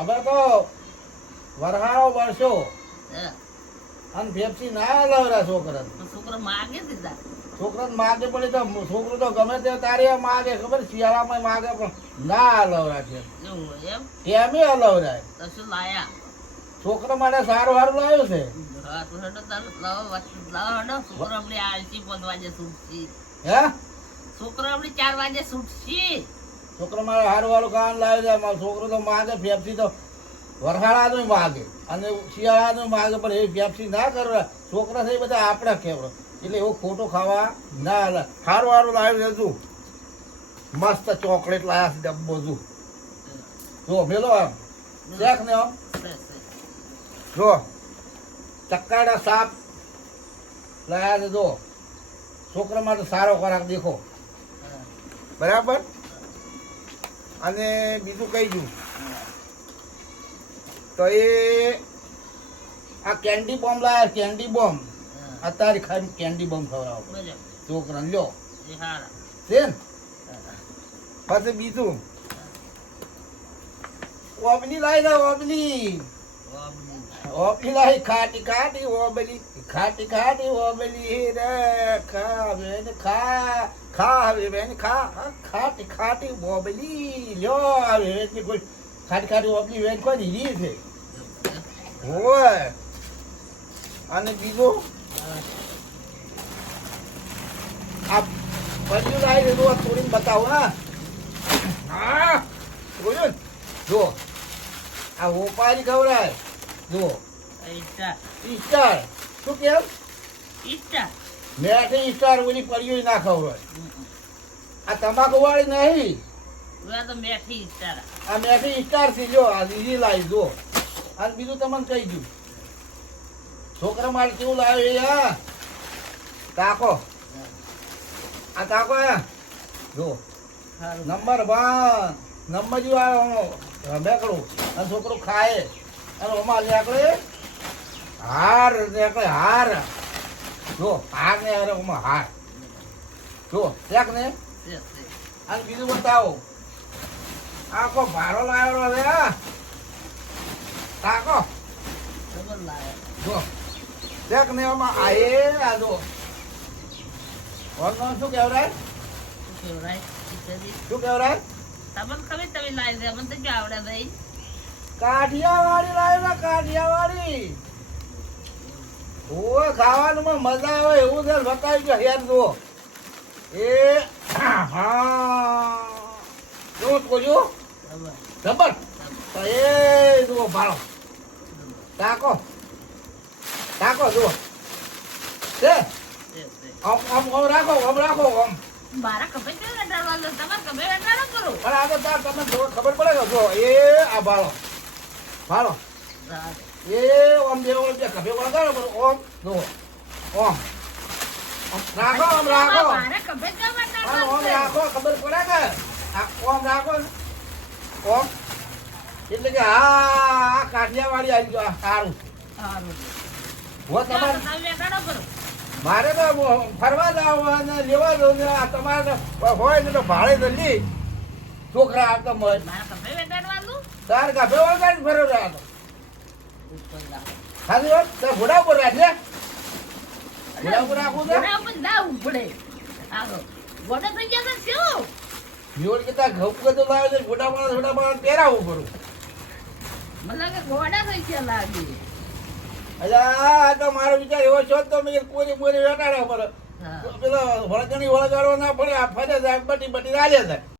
હવે તો વરહાળો વરસો અને ફેફસી ના હલાવરા છોકરા છોકરો માગે દીધા છોકરાને માગે પડી તો છોકરો તો ગમે તે તારે માગે ખબર શિયાળામાં માગે પણ ના હલાવરા છે એવું હોય એમ કેમે હલાવરાય તો શું લાયા છોકરા માટે સારું સારું લાવ્યું છે હા તો હેડો તારું લાવો હેડો છોકરો આપણે આલસી 5 વાગે છૂટશી હે છોકરો આપણે 4 વાગે છૂટશી છોકરા મારે સારું સારું ખાવાનું લાવ્યું છે મારો છોકરો તો માગે ફેફસી તો વરસાળાનું માગે અને શિયાળાનું માગે પણ એ ફેફસી ના કરવા છોકરા છે એ બધા આપણા કેવડો એટલે એવું ખોટું ખાવા ના હાલે સારું સારું લાવ્યું છે તું મસ્ત ચોકલેટ લાયા છે ડબ્બો તું જો મેલો આમ દેખ ને આમ જો ચક્કાડા સાપ લાયા છે જો છોકરા માટે સારો ખોરાક દેખો બરાબર અને બીજું કઈ દઉં તો એ આ કેન્ડી બોમ્બ લાયા કેન્ડી બોમ્બ અત્યારે ખાલી કેન્ડી બોમ્બ ખવડાવો છોકરાને લ્યો છે ને પછી બીજું ઓબલી લાવી દો ઓબલી ઓબલી લાવી ખાટી ખાટી ઓબલી ખાટી ખાટી ઓબલી રે ખા બેન ખા ખા બેન ખા ખાટી ખાટી ઓબલી લ્યો આવે કોઈ ખાટી ખાટી ઓબલી વેન કોઈ લીધી છે હોય અને બીજું આ બધું લાવી દીધું થોડીને બતાવો હા જોયું જો આ ઓપારી ખવડાય જો ઈસ્ટાર શું કેમ મેઠી ઈસ્ટાર ઓલી પડ્યું ના ખવડાય આ તમાકુ વાળી નહીં આ મેઠી ઈસ્ટાર થી જો આ લીલી લાવી જો અને બીજું તમને કહી દઉં છોકરા માટે કેવું લાવ્યું યા તાકો આ તાકો જો નંબર 1 નંબર જો આવ્યો બેકડું અને છોકરો ખાય અને ઓમાં નીકળે હાર નીકળે હાર જો હાર ને અરે ઓમાં હાર જો દેખ ને અને બીજું બતાવો આખો ભારો લાવ્યો રે તાકો જો દેખ ને ઓમાં આયે આ જો ઓનો શું કહેવરાય શું કહેવરાય તમને ખબર તમે લાવી દે મને તો જો આવડે ભાઈ કાઠિયાવાડી લાવ્યા કાઠિયાવાડી ઓ ખાવાનું માં મજા આવે એવું છે બતાવી ગયો યાર જો એ હા જો કોજો જબર તો એ જો ભાળો તાકો તાકો જો છે આમ રાખો આમ મારા ખબર છે વેટાડવાનો તમારે ખબર વેટાડો કરો પણ આ તો તમને ખબર પડે કે જો એ આ ભાળો ભાળો એ ઓમ દેવો જે કભે વગાડો પર ઓમ જો ઓમ રાખો ઓમ રાખો મારા ખબર છે વેટાડવાનો ઓમ રાખો ખબર પડે કે આ ઓમ રાખો ઓમ એટલે કે આ કાઠિયાવાડી આવી ગયો સારું સારું હો તમારે તમે વેટાડો કરો મારે તો ફરવા જાવ અને લેવા જવું ને આ તમારે હોય ને તો ભાડે જલ્દી છોકરા આવતા મળે મારા ખબર વેટાડવાનું તાર કાપે વગાડી ફરો રહ્યા તો ખાલી વાત તાર ઘોડા ઉપર રાખે ઘોડા ઉપર રાખું છે ઘોડા ઉપર જાવું પડે આવો ઘોડા થઈ ગયા છે શું યોડ કે તાર ઘઉં કદો લાવે છે ઘોડા પર પહેરાવવું પડું મને લાગે ઘોડા થઈ ગયા લાગે અલ્યા તો મારો વિચાર એવો છો તો મેં કોરી મોરી વેટાડ્યા પર પેલો વળગણી વળગાડવા ના પડે આ ફરે જાય બટી રાલે જાય